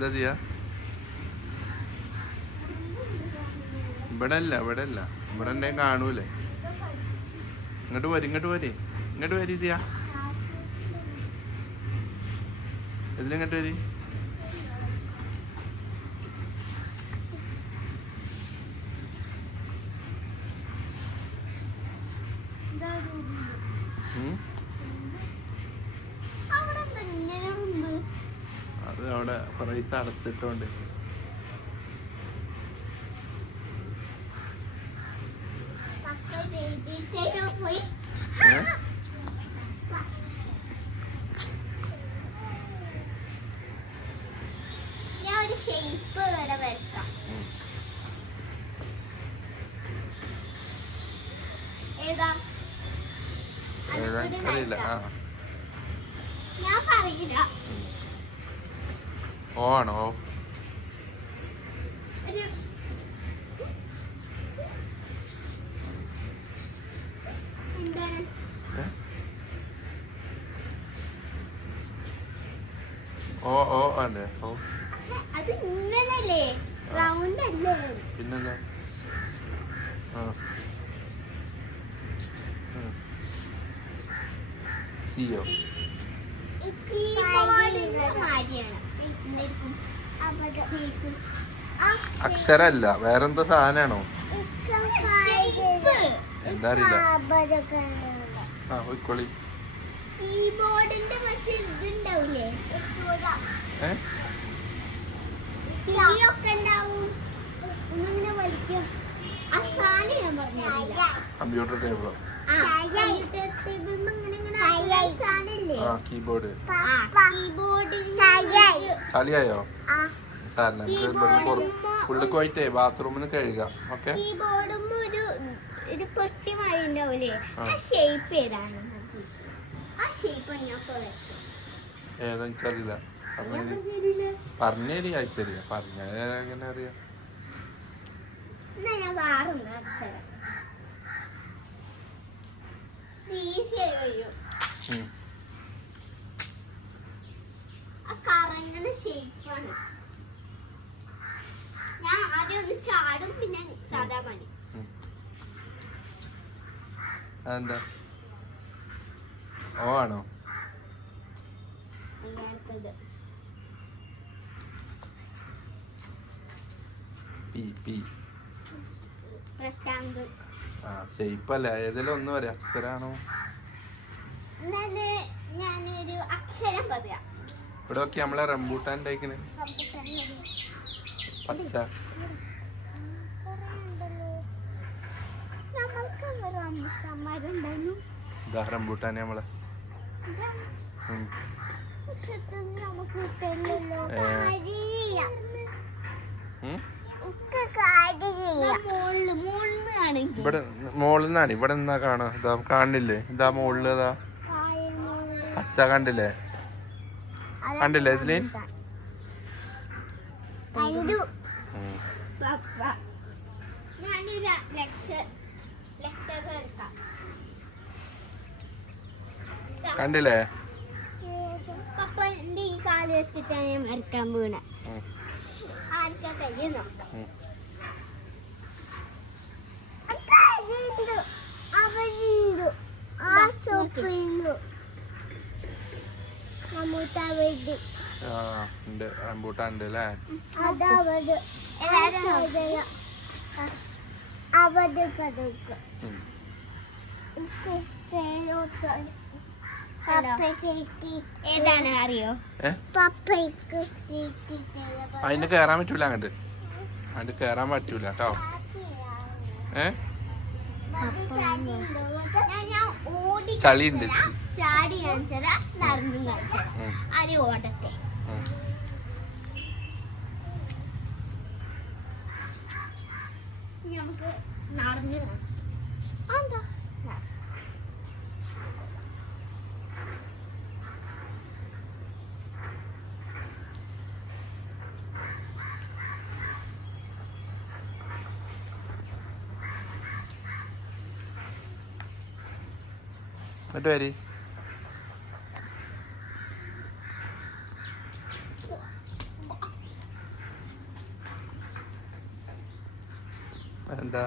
എന്താ ചെയ്യാ? ഇവിടെ അല്ല ഇവിടെ ഉണ്ടെങ്കിൽ കാണൂലേ. ഇങ്ങോട്ട് പോരി ഇങ്ങോട്ട് വരി ഇതിയാ. ഇതിലിങ്ങോട്ട് വരി. അത് അവിടെ പ്രൈസ് അടച്ചിട്ടുണ്ട്. അറിയില്ല. ഓ ആണോ? ഓ ഓ അല്ലേ? ഓ പിന്നെന്താ? സിയോ അക്ഷരല്ല, വേറെന്തോ സാധനാണോ? എന്താ അറിയില്ല. പോയിക്കോളി. കമ്പ്യൂട്ടർ ടേബിളോ? കീബോർഡ് ചളിയായോ? ഉള്ളിക്ക് പോയിട്ടേ ബാത്റൂമിൽ കഴുകാം. ഓക്കെ. ഒരു പൊട്ടി മാതിരി ഉണ്ടാവൂലേ, ആ ഷേപ്പ് ഏതാണ്? ആ ഷേപ്പ് ഏതാ എനിക്കറിയില്ല. പറഞ്ഞേരി അയച്ചറിയാം. പറഞ്ഞെങ്ങനെ അറിയാം? ഞാൻ വേറൊന്ന് അക്ഷരം കറങ്ങണ ഷേപ്പാണ്. ഞാൻ ആദ്യം ഒന്ന് ചാടും, പിന്നെ സാധാ പണി. അതെന്താ? ഓ ആണോ? ഷേപ്പല്ല, ഏതെങ്കിലും ഒന്ന് പറയാം. അക്ഷരാണോ? ഞാനൊരു അക്ഷരം പറയാം. ഇവിടെ ഒക്കെ നമ്മളെ റംബൂട്ടാൻ ഉണ്ടായിക്കണ്. പച്ച ഇതാ റംബൂട്ടാൻ നമ്മളെ. ഇവിടെ മോളിൽ നിന്നാണ്. ഇവിടെ നിന്നാ കാണാ. ഇതാ കാണില്ലേ? ഇതാ മോളില് ഇതാ പച്ച കണ്ടില്ലേ? കണ്ടില്ലേ ഇതില്? കണ്ടില്ലേ? പപ്പന്റെ ഈ കാല് വെച്ചിട്ടാണ് ഞാൻ വരക്കാൻ വീണ. ആർക്കാ കയ്യ നോക്കാം. റംബൂട്ടാൻ ഉണ്ട് അല്ലേ? ഏതാണ് അറിയോ? അതിന് കേറാൻ പറ്റൂല. അങ്ങോട്ട് അതിന് കേറാൻ പറ്റൂല കേട്ടോ. ചളിയുണ്ട്. ചാടി കാണിച്ചതാ, നടന്നും കാണിച്ചതാ. അത് ഓടട്ടെ. നമുക്ക് നടന്ന് എന്താ എന്നിട്ട് വരി. എന്താ